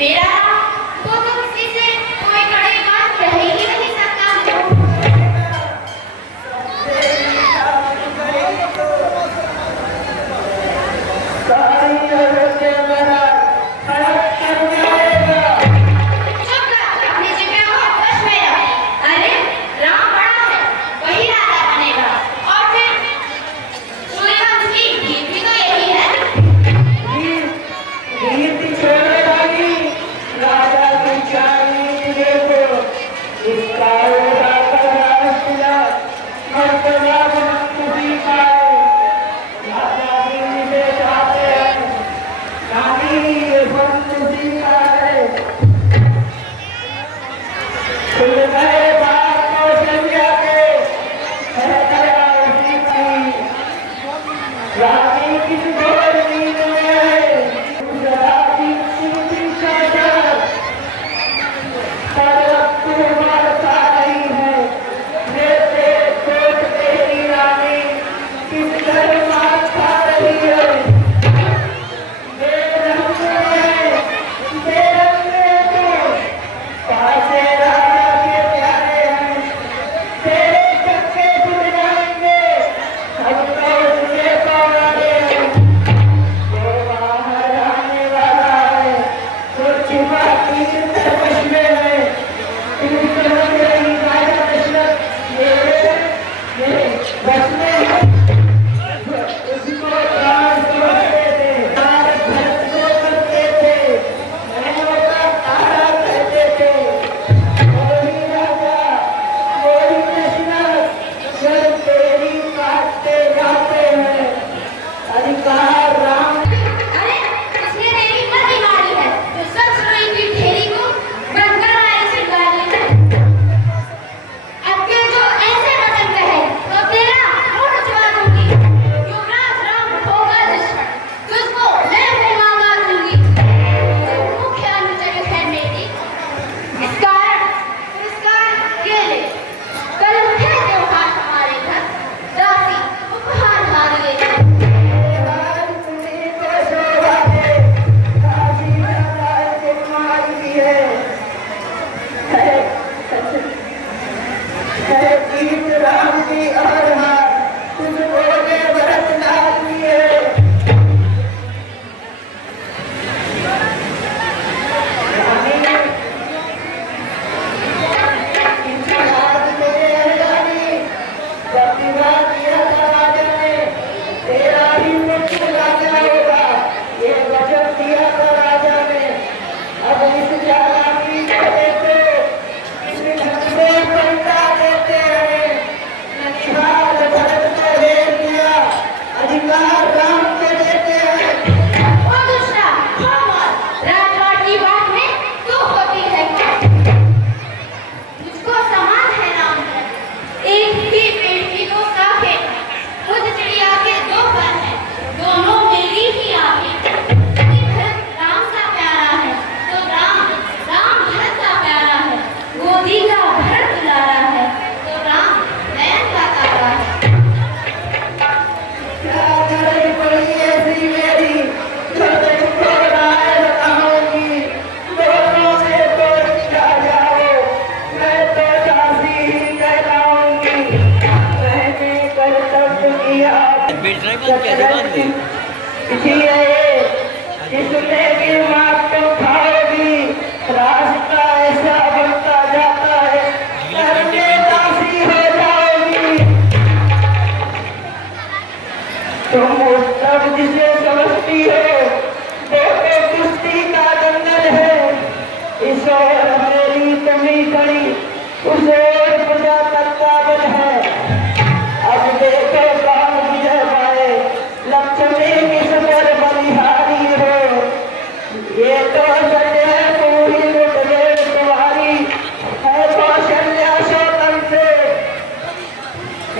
मेरा तो किसी से कोई कड़ी बात कह ही नहीं सकता।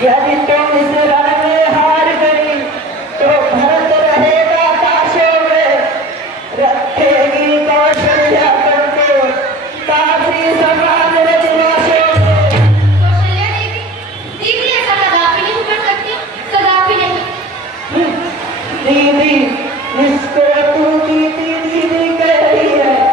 यदि तुम इस रण में हार गई तो भरत रहेगा काशों में, रखेगी कौशल्या तुमको काशी समान रजवासों में। कौशल्या दीदी ऐसा कदापि नहीं कर सकती, कदापि नहीं। दीदी, इसको तू दीदी दीदी कह रही है।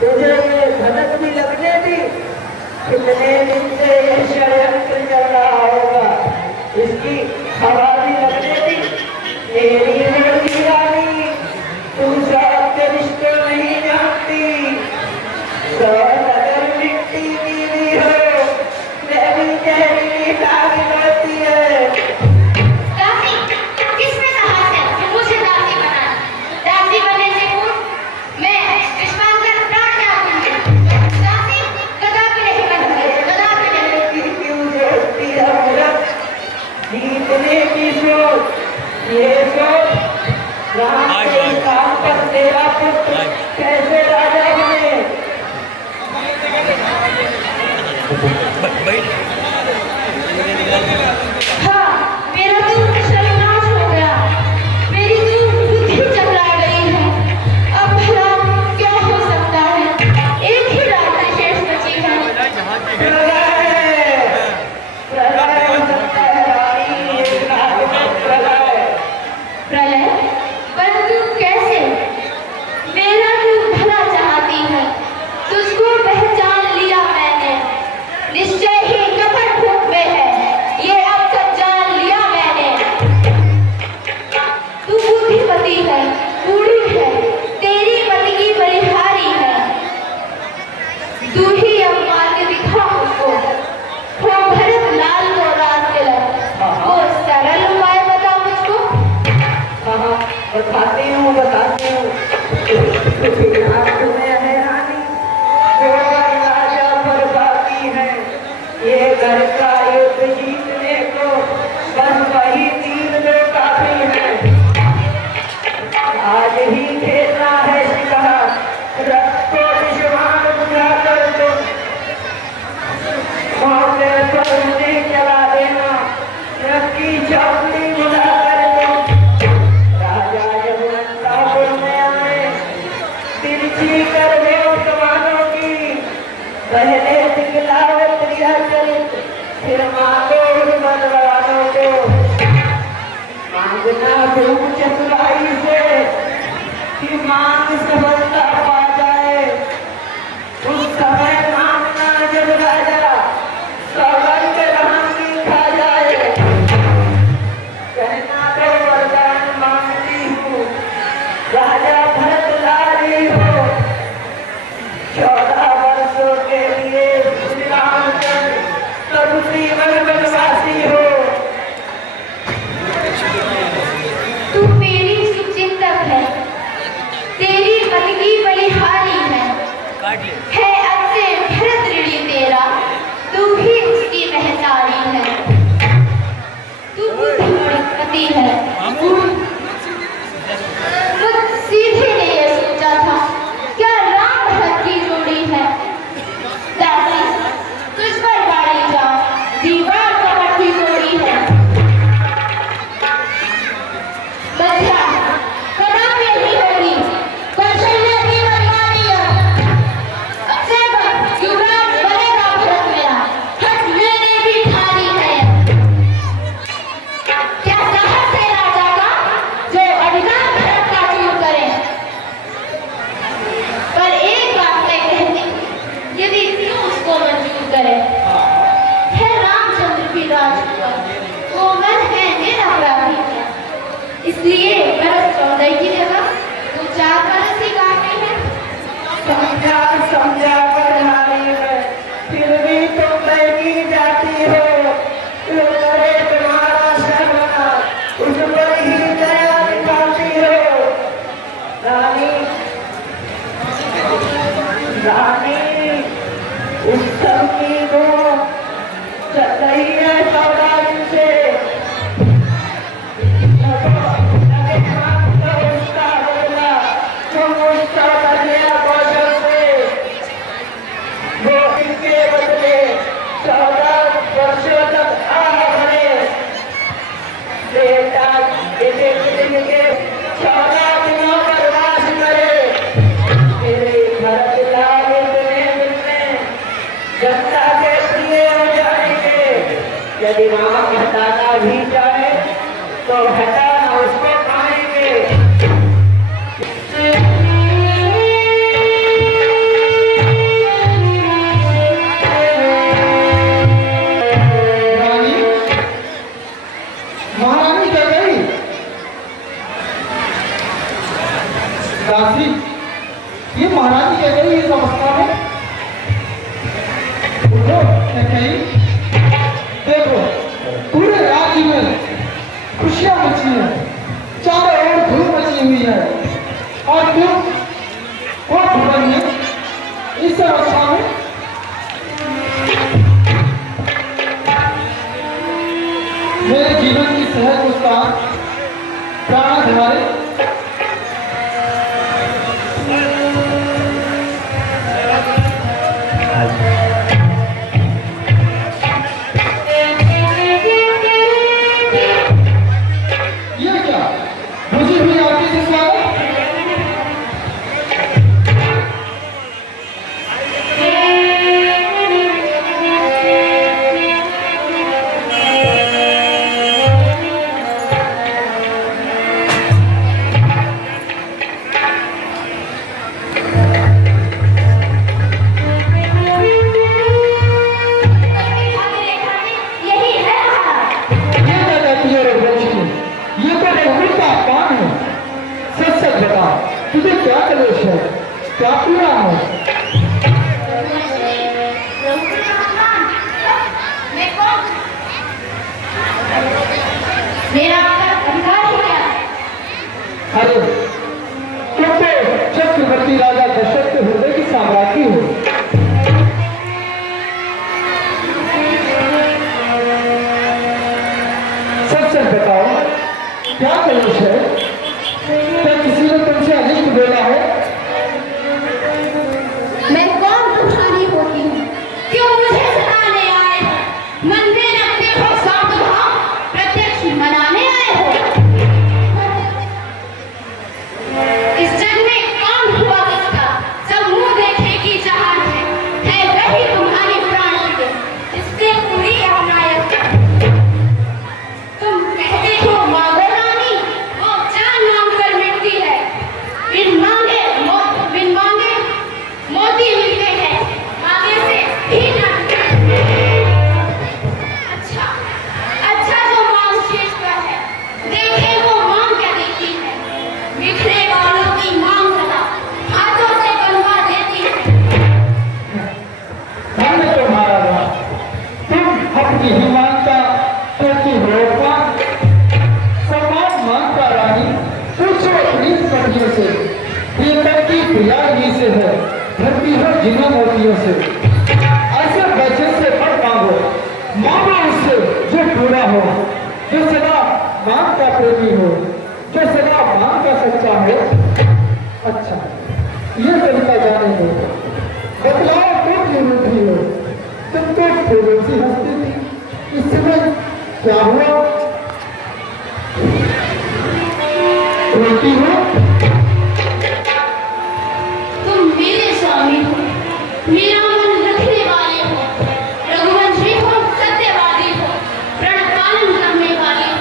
तुझे ये भनक भी लगने दी, कितने दिन से ये षड्यंत्र चल रहा होगा, इसकी हवा भी लगने दी। मेरी मुरली रानी, तू सबके रिश्ते नहीं जानती, सब अगर मिट्टी की भी हो, मैं भी तेरी दागी करती है। दासी, किसमें साहस है जो मुझे दासी बना? दासी बनने से पूर्व मैं विश्वास कर प्राण त्याग दूंगी। दासी कदापि नहीं बनूंगी, कदापि नहीं। क्यों जोड़ती है मूर्ख? जीतने की सोच, ये सोच राम के काम पर तेरा पुत्र कैसे राजा बने? हाँ, मेरा तो सर्वनाश हो गया, मेरी तो बुद्धि चकरा गई है। अब भला क्या हो सकता है? एक ही रात्रि शेष बची है। प्रलय, प्रलय हो सकता है रानी, एक रात में प्रलय। प्रलय? परंतु कैसे? मेरा तू भला चाहती है, तुझको पहचान लिया मैंने। निश्चय ही कपट भूख में है, ये अब तक जान लिया मैंने। तू बुद्धिमती है, बूढ़ी है, तेरी मति की बलिहारी है। तू ही अब मार्ग दिखा मुझको, हो भरत लाल को रास तिलक, वो सरल उपाय बता मुझको। हाँ, बताती हूँ, बताती हूँ। आप तुम्हें है रानी, जो राजा पर बाकी है, ये घर का युद्ध जीतने को बस वही 3 लोग काफी है। आज ही खेलना है शिकार, रथ को विश्वान बुझा कर तुम मौके पर उन्हें चला देना, रथ की चौकड़ी बुझा कर तुम। राजा जब लंकापुर में आए, तिरछी कर कमानों की, पहले दिखलाओ प्रिया चरित, फिर मांगो उन बलवानों को। मांगना खूब चतुराई से कि मांग सफलता पा जाए। उस समय मांगना जब राजा सौगंध राम की खा जाए। कहना तो वरदान मांगती हूँ, राजा भरत लाली हो, 14 वर्षों के लिए श्री रामचंद्र तब श्रीवन वनवासी हो। तू मेरी शुभचिंतक है, तेरी मति की बलिहारी है। है अब से भरत ऋणी तेरा, तू ही उसकी महतारी है। तू बुद्धिमती है, मुझ सीधे ने ये सोचा था, क्या राम भरत की जोड़ी है। दासी, तुझ पर गाड़ी जा, दीवार कपट की जोड़ी है। बच्चा कदापि नहीं होगी, कौशल्या की मनमानी है। अब से युवराज बनेगा भरत मेरा, हट लेने की ठानी है। क्या साहस है राजा का, जो अधिकार भरत का चूर करे। पर एक बात मैं कहती हूँ, यदि तू उसको मंजूर करे, है रामचंद्र की राजकुमार, कोमल है निरपराधी है, इसलिए बरस 14 की जगह तू 4 बरस ही काटने हैं। समझा समझा कर हारी है, फिर भी तुम बहकी जाती हो। जो करे तुम्हारा शर्मना, उस पर ही दया दिखाती हो। रानी, रानी, उस सब की दो चल रही है 14 दिन से। लगे हाथ तो उसका बदला, तुम उसका बदला कौशल से। वो इनके बदले 14 वर्षों तक आह भरे। बेटा बेटे के 14 दिनों पर वास करे। मेरे भरत लाल इतने मिलने जनता के प्रिय हो जाएंगे। यदि राम हटाना भी चाहे तो हटाना उसको पाएंगे। ये महारानी कह गई इस अवस्था में। उठो कहीं देखो, पूरे राज्य में खुशियां मची है, चारों ओर धूम मची हुई है, और तुम वो भवन में इस अवस्था में। मेरे जीवन की सहज मुस्कान प्राण धारे ये क्या मुझे भी आगे से स्वागत। यही है महाराज। ये क्या कहती है रघुवंशी? ये तो रघुवीर का अपमान है। सच सच बता, तुझे क्या कलेश है, क्या पीड़ा है? मैं कौन? मेरा अधिकार ही क्या है? अरे तुम तो चक्रवर्ती राजा दशरथ के हृदय की साम्राज्ञी हो। सच सच बताओ, क्या कलेश है? क्या किसी ने तुमसे अनिष्ट बोला है? मैं कौन तुम्हारी होती हूँ? क्यों मुझे सताने आए हो? मन में रखते हो स्वार्थ भाव, प्रत्यक्ष मनाने आए हो? इस जग में कौन हुआ किसका? सब मुंह देखे की चाहत है वही तुम्हारी प्राण की, इससे पूरी अनायत। तुम कहते हो मांगो रानी, वो जान मांग कर मिटती है। बिन मांगे मोती मिलते हैं, मांगे से भी ना। अच्छा जो मांग शेष पर है, देखे वो मांग क्या देती है। बिखरे बालों की मांग सदा हाथों से बनवा देती है। हमने तो मारा था, तुम अपनी ही मांगता क्योंकि रोकवा सम्मान मांगता रानी। पूछो अपनी पतियों से, प्रियकर की प्रियागी से है, धरती हो जिन्हों मोतियों से। ऐसे बच्चे से मत मांगो उससे जो पूरा हो, जो सदा मांग का प्रेमी हो, जो सदा मांग का सच्चा हो। अच्छा ये तरीका जाने दो, बदलाव तुम जरूरी हो। तुम तो फूलों सी हंसती थी, इस समय क्या हुआ? रोती हो? तुम मेरे स्वामी हो, मेरा मन रखने वाले हो, रघुवंशी हो, सत्यवादी हो, प्रण पालन करने वाले हो।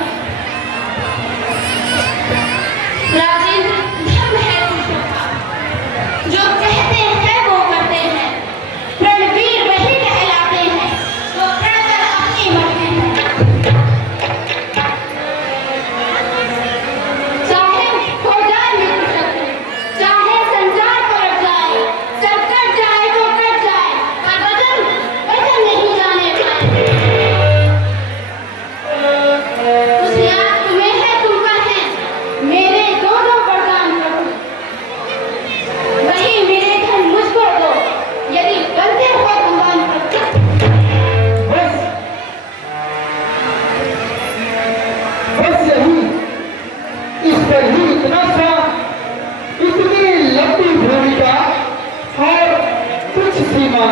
राजेंद्र धर्म है तुझको का, जो कहते हैं वो करते हैं। रणवीर वही कहलाते हैं, वो प्रण कर अपनी मरते हैं। चाहे हो जाए मृत्यु शत्रु, चाहे संसार पलट जाए, सब कट जाए तो कट जाए, पर वचन नहीं जाने पाए। उस याद तुम्हें है तुम पर है, मेरे दोनों वरदान प्रभु। वही मेरे धन मुझको दो, यदि बनते हो भगवान प्रभु। बस बस यही, इस पर ही इतना सा, इतनी लंबी भूमिका और कुछ सीमा,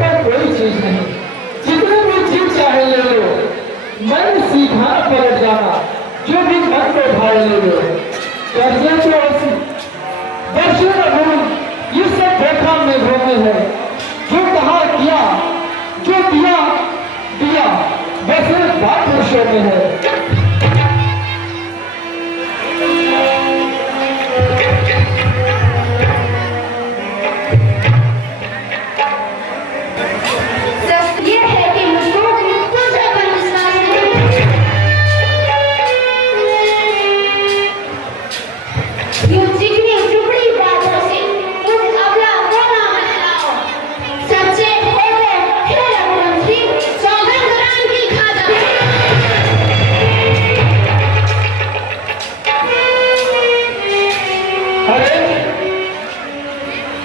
का कोई चीज नहीं। जितने भी चीज चाहे ले लो, मन सीधा पलट जाना, जो भी मन को भाई ले लो। कर्जे तो ऐसी वर्षों में ये सब देखा में घूमे हैं, जो कहा किया, जो दिया दिया, वैसे बात पुरुषों में है। सच ये है कि मुझको तुझ पर विश्वास नहीं। यूं चिकनी टुकड़ी बात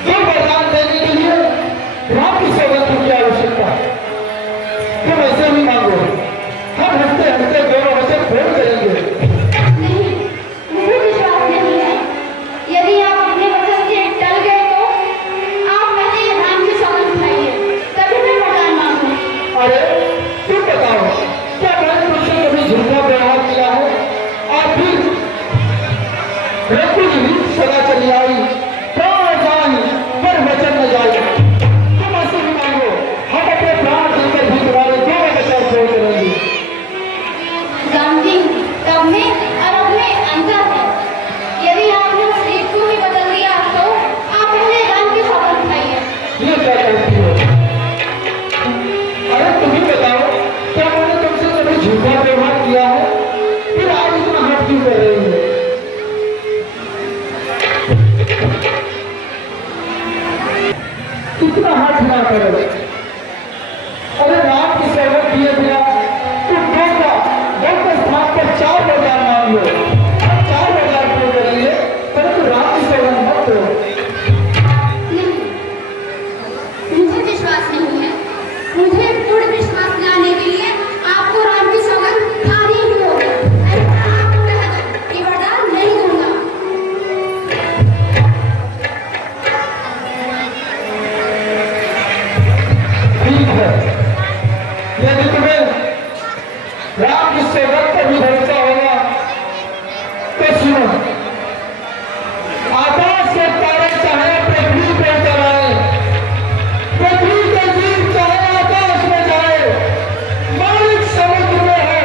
जो वरदान देने के लिए राम की सौगंध की आवश्यकता है। तुम ऐसे ही मांगो, हम हंसते हंसते दोनों वचन पूर्ण करेंगे। नहीं, मुझे विश्वास नहीं है। यदि आप अपने वचन से टल गए तो आप पहले राम की सौगंध खाइए, तभी मैं वरदान मांगूंगी। अरे तुम बताओ, क्या मैंने तुमसे कभी झूठा व्यवहार किया है? और फिर रघु जी सदा चली आई, प्राण जाई पर वचन न जाए। तुम ऐसे ही मांगो, हम अपने प्राण देकर भी तुम्हारे दोनों वचन पूर्ण करेंगे। जानती हूँ तब में और अब में अंतर है। यदि आपने उस रीत को ही बदल दिया तो आप पहले राम की सौगंध खाइए। ये क्या करती हो? अरे तुम ही बताओ, क्या मैंने तुमसे कभी झूठा व्यवहार किया है? फिर आज इतना हट क्यों कर रही हो? इतना हट ना करो। अरे राम की सौगंध दिए बिना तुम दो के स्थान पर 4 वरदान मांग लो। 4 वरदान पूर्ण करेंगे, परंतु राम की सौगंध मत करो। नहीं, मुझे विश्वास नहीं है। मुझे पूर्ण विश्वास लाने के लिए आपको राम की सौगंध खानी ही होगी। ऐसा आप कह दो कि वरदान नहीं दूंगा। ठीक है, यदि तुम्हें राम की सौगंध पर भी भरोसा होगा तो सुनो। आकाश से तारे चाहे पृथ्वी पे चलाए, पृथ्वी के जीव चाहे आकाश में जाए, मालिक समुद्र में हो,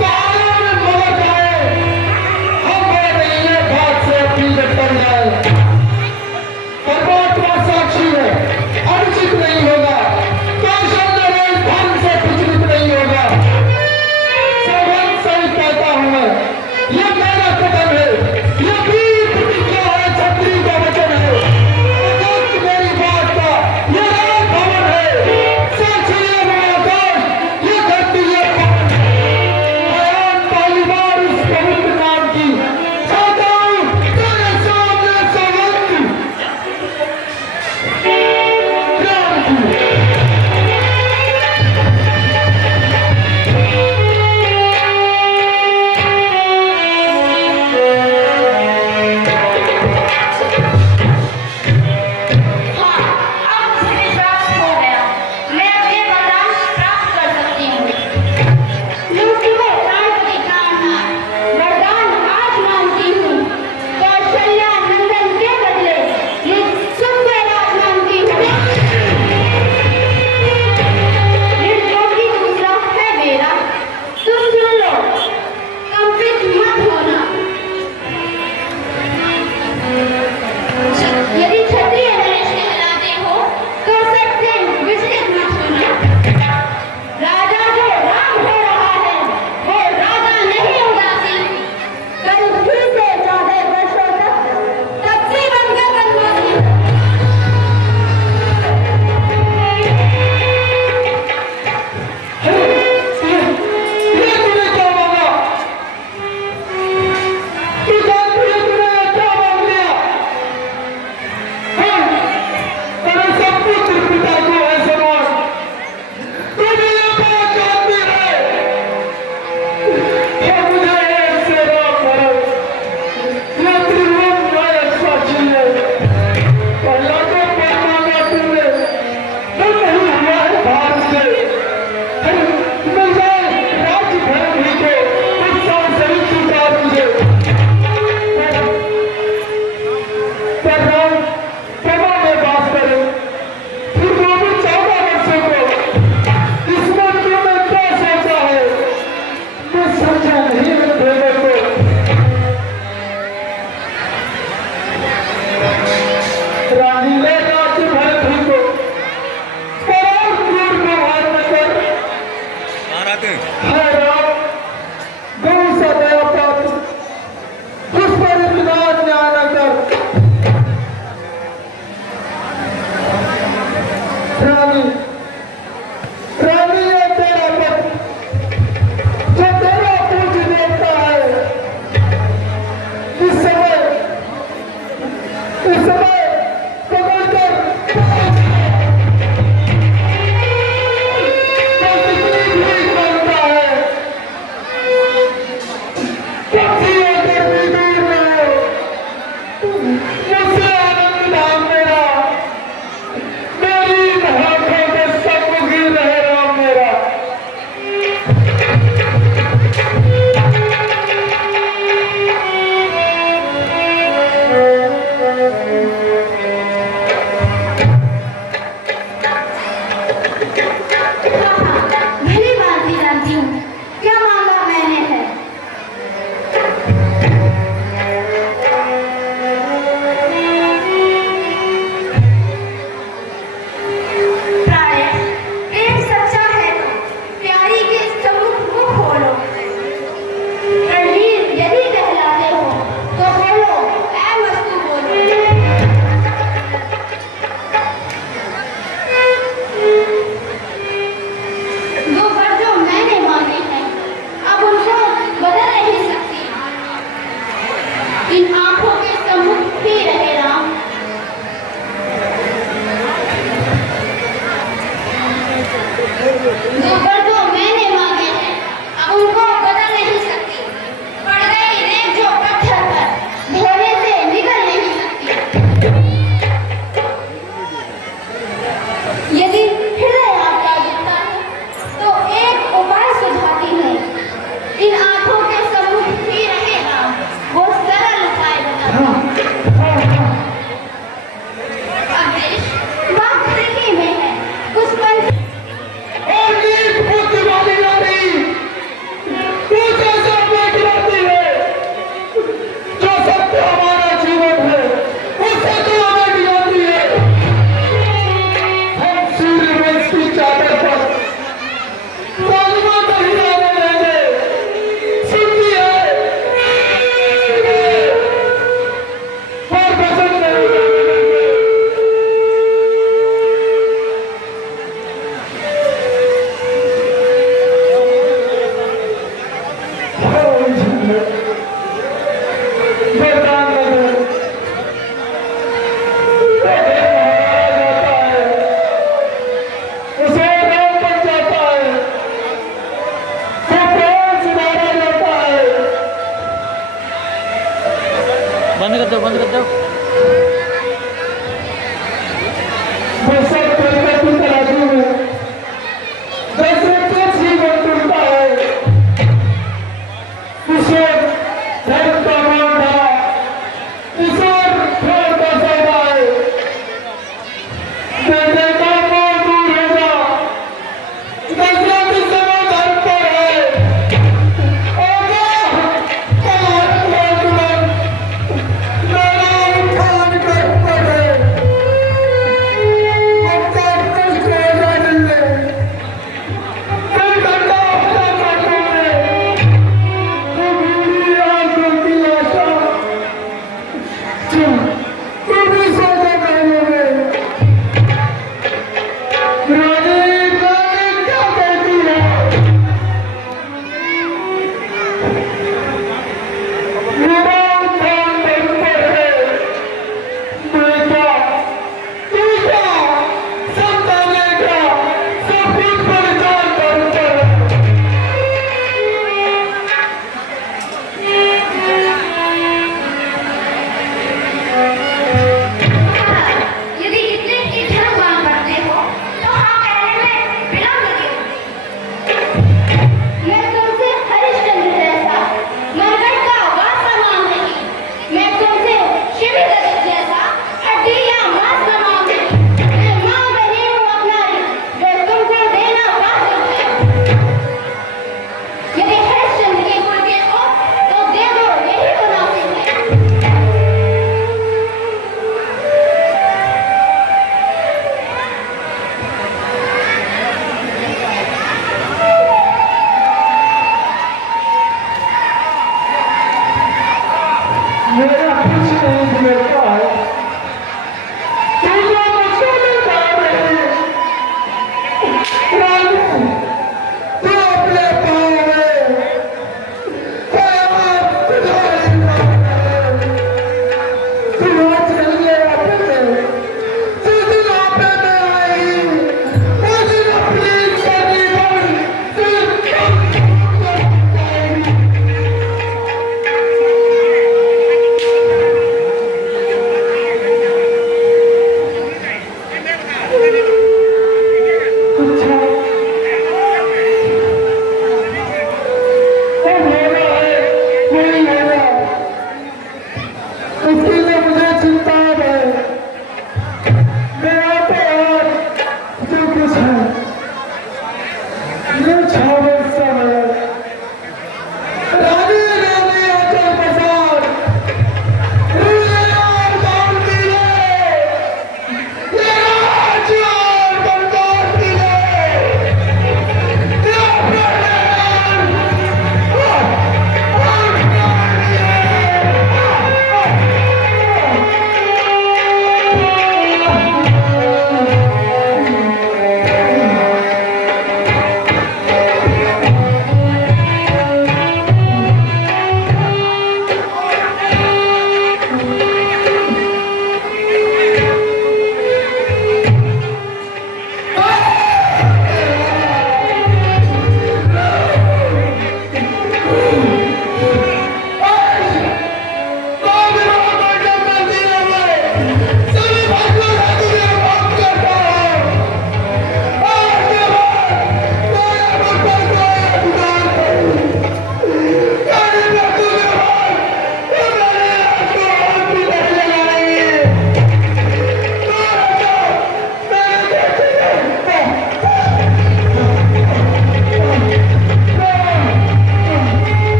पहाड़ों में मगर जाए, हम बड़े नहीं है बात से अपनी निपट जाए। परमात्मा साक्षी है, अनुचित नहीं होगा, कौशल नरेश धर्म से विचलित नहीं होगा। सौगंध सही कहता हूं मैं, ये मेरा कदम है, ये वीर प्रतिज्ञा है, छत्री का वचन है। अगस्त मेरी बात का ये राज भवन है, साक्षी है महाकाश, ये धरती ये पवन है। बयान पहली बार उस पवित्र नाम की चाहता हूं तेरे सामने सौगंध राम की। हाँ, अब मुझे विश्वास हो गया। मैं अपने वरदान प्राप्त कर सकती हूँ। लूटी में प्राणपति प्राणनाथ, वरदान आज मांगती हूँ। कौशल्या नंदन के बदले ये सुंदर राज मांगती हूँ। निर्योगी दूसरा है मेरा, तुम सुन लो, कंपित मत होना। यदि क्षत्रिय नरेश कहलाते हो तो सबसे विचलित मत होना। राजा जो राम हो रहा है वो राजा नहीं उदासी। कल फिर से 14 वर्षों तक तपसी बनकर बनवासी। ये तूने क्या मांगा? तू जानती है तूने क्या मांग लिया? हाँ, तेरे सब पुत्र पिता को है समान। तूने ये बात जानती है कि मुझे एक से राम है, ये त्रिभुवन नायक साक्षी है। और लाखों पर मांगा तूने, वो नहीं हुआ है भार से। मिल जाए राज्य भर भी को कुछ साल सही चुका मुझे। पर राम सभा में बात करे, फिर वो भी 14 वर्षों को इसमें तूने क्या सोचा है? मैं समझा नहीं इन दोनों को। रानी ले राज्य भर भी को पर क्रूर व्यवहार न कर। है राम, गौ सा दया पात्र, उस पर इतना अन्याय न कर। रानी, रानी ये तेरा पति, जो तेरा पूज्य देवता है, इस समय समय पकड़कर तो कितनी भीख मांगता है। पक्षियों के भी दूर रहो, मुझसे आनंद धाम मेरा, मेरी आंखों के सम्मुखी रहे राम मेरा। भली भांति जानती हूँ क्या मांगा मैंने है। प्राय प्रेम सच्चा है तो प्यारी के सम्मुख मुख खोलो। रणवीर यदि कहलाते हो तो बोलो, ऐ वस्तु बोलो।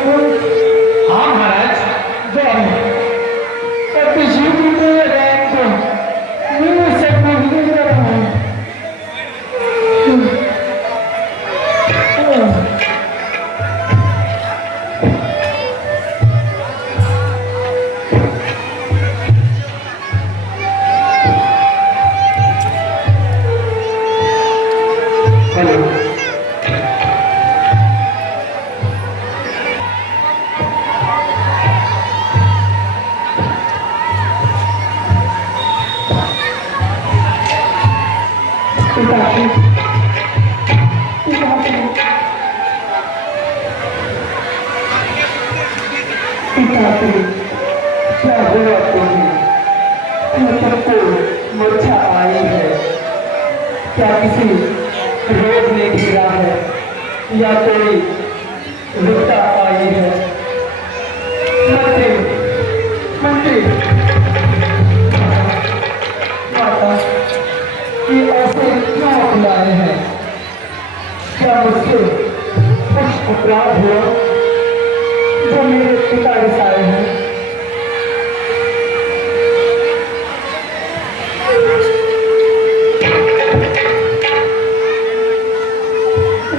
हाँ महाराज, क्या हुआ तुम्हें? क्यों सबको मूर्छा आई है? क्या किसी रोग ने घेरा है या कोई विपदा आई है? मंत्री, मंत्री, माता, ये ऐसे क्यों बुलाए हैं? क्या मुझसे कुछ अपराध हुआ जो मेरे पिता रिसाए हैं?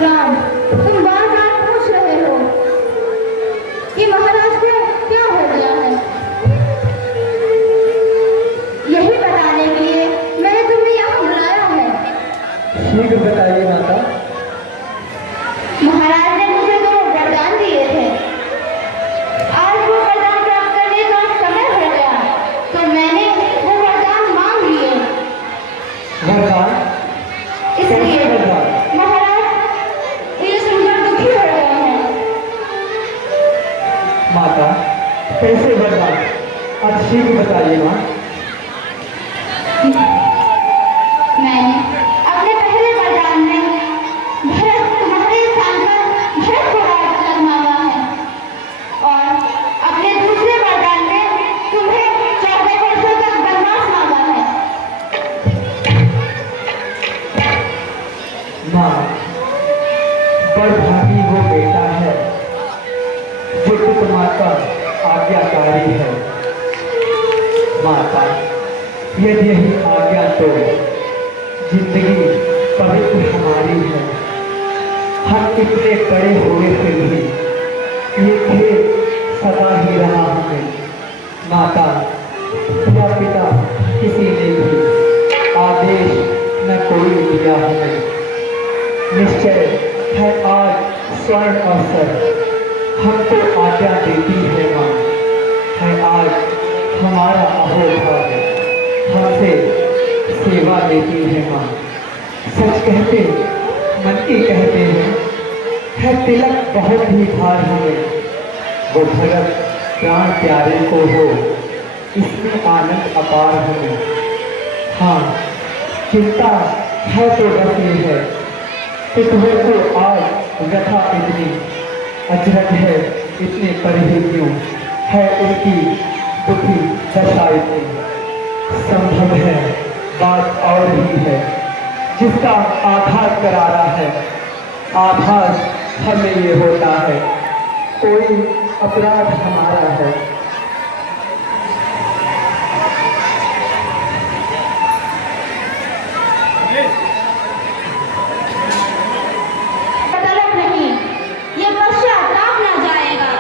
राम, तुम बार बार पूछ रहे हो कि महाराज को क्या हो गया है। यही बताने के लिए मैंने तुम्हें यहाँ बुलाया है। शीघ्र बताइए माता। महाराज ने मुझे 2 वरदान दिए थे। आज वो वरदान प्राप्त करने का समय हो गया, तो मैंने वो वरदान मांग लिए। वरदान? इसलिए महाराज ये सुनकर दुखी हो गए हैं। माता, कैसे वरदान? अब शीघ्र बताइए माँ। मैंने अपने पहले वरदान में भरत तुम्हारे स्थान पर भरत को राजतिलक मांगा है, और अपने दूसरे वरदान में तुम्हें 14 वर्षों तक वनवास मांगा है। माँ, बड़भागी वो बेटा है जो पितामाता आज्ञाकारी है। माता, यदि यही आज्ञा तो जिंदगी पवित्र हमारी है। हम इतने बड़े हुए फिर भी ये खेल सदा ही रहा हमें। माता या पिता किसी ने भी आदेश न कोई दिया हमें। निश्चय है आज स्वर्ण अवसर हमको आज्ञा देती है माँ। है आज हमारा अहोभाग्य, हमसे सेवा लेती है माँ। सच कहते मन की कहते हैं, है तिलक बहुत ही भार हमें। वो भगत प्राण प्यारे को हो, इसमें आनंद अपार हमें। हाँ, चिंता है तो बस ये है कि तुम्हें को आज व्यथा इतनी अजरक है, इतने पर ही क्यों है उनकी दुखी दशा इतनी। संभव है बात और ही है, जिसका आभास करारा है। आभास हमें ये होता है कोई अपराध हमारा है। तलक नहीं, ये पश्चाताप न जाएगा।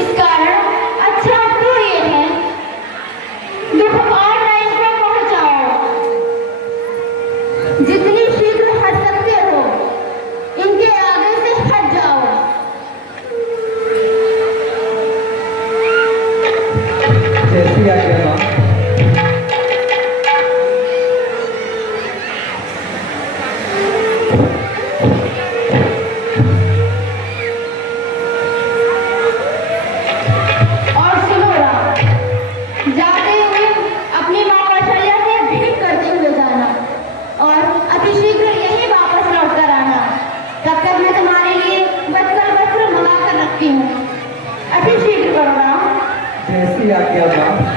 इस कारण अच्छा तो ये है दुख और न इसमें पहुंचाओ। जितनी शीघ्र हट सकते हो इनके आगे से हट जाओ। जैसी आज्ञा माँ। और सुनो राम, जाते हुए अपनी माँ कौशल्या से भेंट करते हुए जाना और अतिशीघ्र यही वापस लौट कर आना। तब तक मैं तुम्हारे लिए वस्त्र मंगा कर रखती हूँ। अतिशीघ्र करो राम। जैसी आज्ञा माँ।